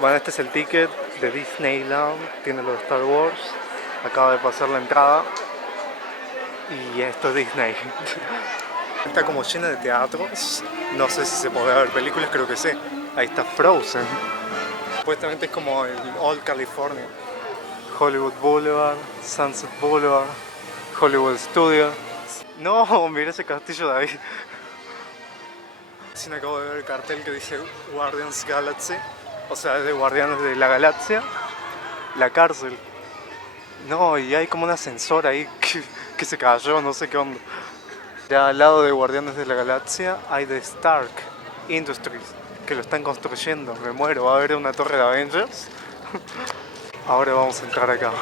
Bueno, este es el ticket de Disneyland, tiene lo de Star Wars, acaba de pasar la entrada y esto es Disney. Está como llena de teatros, no sé si se podrá ver películas, creo que sí. Ahí está Frozen. Supuestamente es como el Old California. Hollywood Boulevard, Sunset Boulevard, Hollywood Studio. No, mira ese castillo de ahí. Recién acabo de ver el cartel que dice Guardians Galaxy, o sea, es de Guardianes de la Galaxia, la cárcel. No, y hay como un ascensor ahí que se cayó, no sé qué onda. Ya al lado de Guardianes de la Galaxia hay de Stark Industries, que lo están construyendo. Me muero, va a haber una torre de Avengers. Ahora vamos a entrar acá.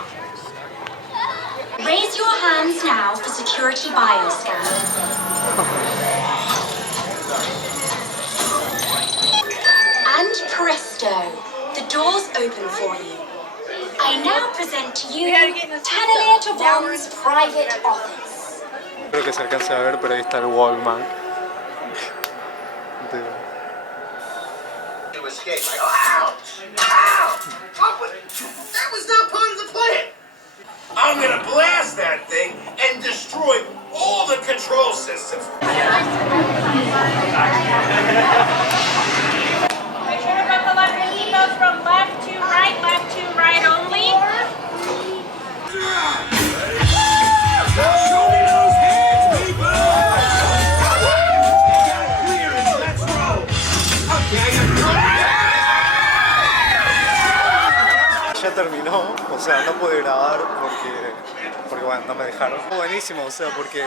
Raise your hands now for security bioscan. And presto, the doors open for you. I now present to you Tannelia Tavon's private office. Creo que se alcanza a ver, pero ahí está el Walmart. That was not part of the plan! I'm gonna blast that thing and destroy all the control systems! Make sure to put the left seatbelts from left to right only. Show me those hands, people! Clearance, let's roll! Ya terminó, o sea, no pude grabar porque bueno, no me dejaron. Fue buenísimo, o sea, porque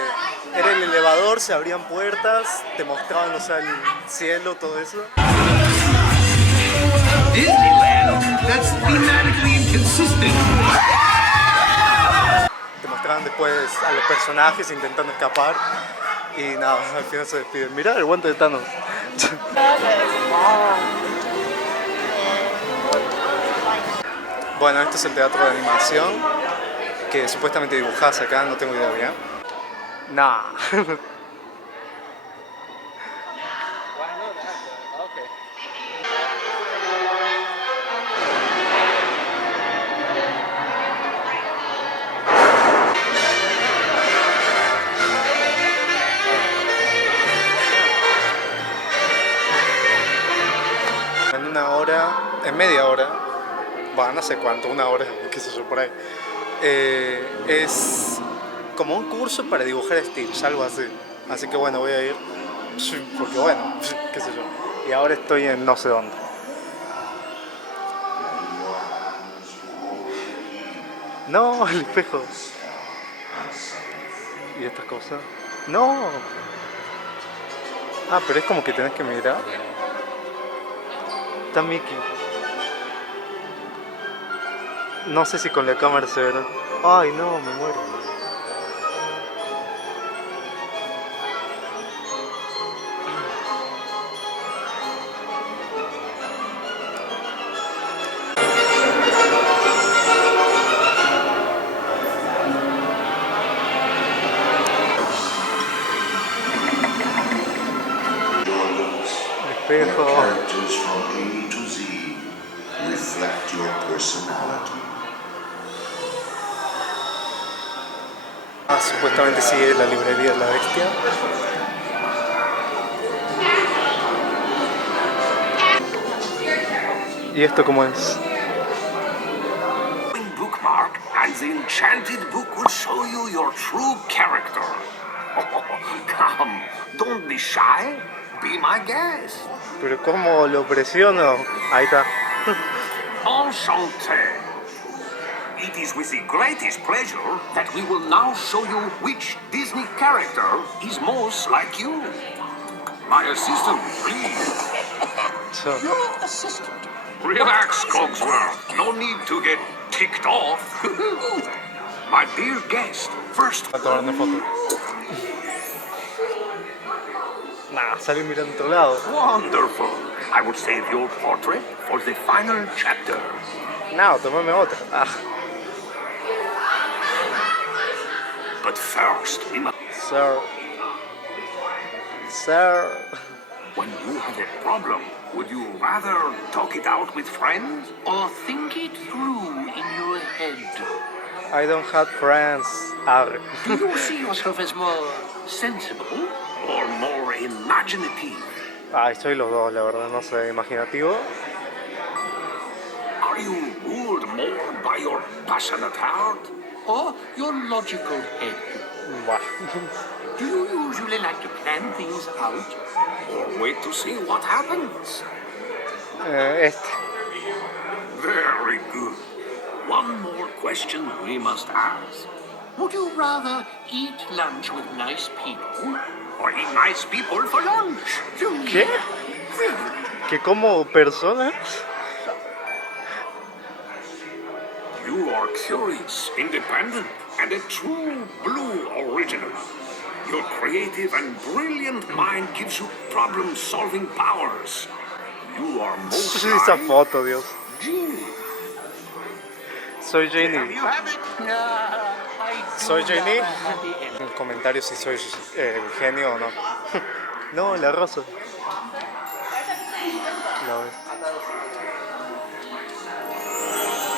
era el elevador, se abrían puertas, te mostraban, o sea, el cielo, todo eso. Disneyland, that's thematically inconsistent. Te mostraban después a los personajes intentando escapar y nada, al final se despiden. Mirá el guante de Thanos. Bueno, este es el teatro de animación, que supuestamente dibujás acá, no tengo idea bien. Nah. En una hora, en media hora, bueno, no sé cuánto, una hora, qué sé yo, por ahí. Es como un curso para dibujar Stitch, algo así. Así que bueno, voy a ir, porque bueno, qué sé yo. Y ahora estoy en no sé dónde. No, el espejo. ¿Y estas cosas? No. Ah, pero es como que tenés que mirar. Está Mickey. No sé si con la cámara se verá. Ay, no, me muero. El espejo. Characters from A to Z reflect your personality. Ah, supuestamente sigue la librería de la Bestia. ¿Y esto cómo es? Bookmark and the enchanted book will show you your true character. Come, don't be shy. Be my guest. Pero ¿cómo lo presiono? Ahí está. Enchanté. It is with the greatest pleasure that we will now show you which Disney character is most like you. My assistant, please. So, Your assistant. Relax, Cogsworth. No need to get ticked off. My dear guest, first. a tomarme foto. Nah, salí mirando a otro lado. Wonderful. I will save your portrait for the final chapter. No, tomame otra. Ah. But first, we must... Sir. Sir. When you have a problem, would you rather talk it out with friends or think it through in your head? I don't have friends. Arre. Do you see yourself as more sensible or more imaginative? Ay, soy los dos, la verdad, no sé, imaginativo. Are you ruled more by your passionate heart or your logical head? Buah. Do you usually like to plan things out or wait to see what happens? Este. Very good. One more question we must ask. Would you rather eat lunch with nice people or eat nice people for lunch? ¿Qué? ¿Que como personas? You are curious, independent, and a true blue original. Your creative and brilliant mind gives you problem-solving powers. You are most Esa like foto, Dios. genius. Soy Jenny. You have it? Soy Jenny. En el comentario si soy genio o no. No, la rosa. La ves.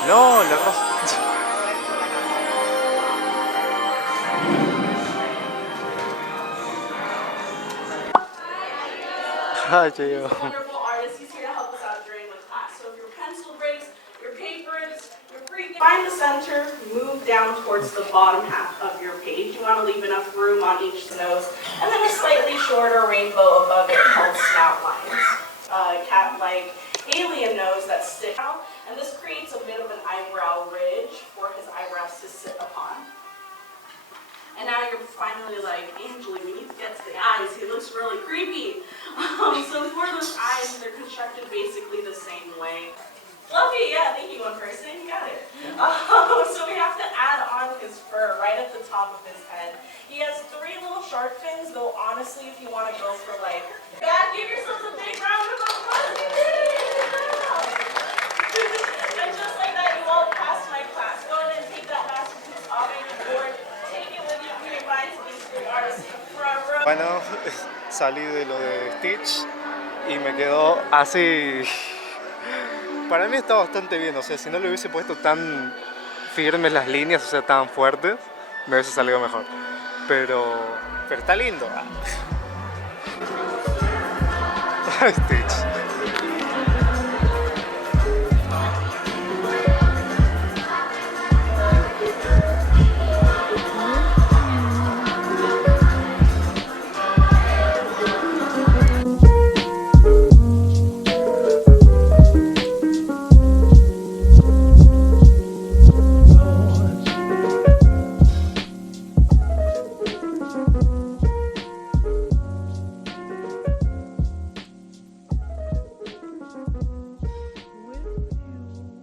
No, la rosa. Ah, llegó. Wonderful artist. He's here to help us out during the class. So if your pencil breaks, your papers, your free... Find the center, move down towards the bottom half of your page. You want to leave enough room on each nose. And then a slightly shorter rainbow above it called snout lines. Cat-like alien nose that sticks out. And this creates a bit of an eyebrow ridge for his eyebrows to sit upon. And now you're finally like, Angela, we need to get to the eyes. He looks really creepy. So for those eyes, they're constructed basically the same way. Fluffy, yeah, thank you, one person. You got it. So we have to add on his fur right at the top of his head. He has 3 little shark fins, though honestly, if you want to go for like, God, give yourselves a big round of applause. And just like that, you all passed my class. Go ahead and take that masterpiece off your board. Take it with you. We invite these 3 artists in the front row. Bueno, salí de lo de Stitch y me quedó así. Para mí está bastante bien, o sea, si no le hubiese puesto tan firmes las líneas, o sea, tan fuertes, me hubiese salido mejor. Pero está lindo. Stitch.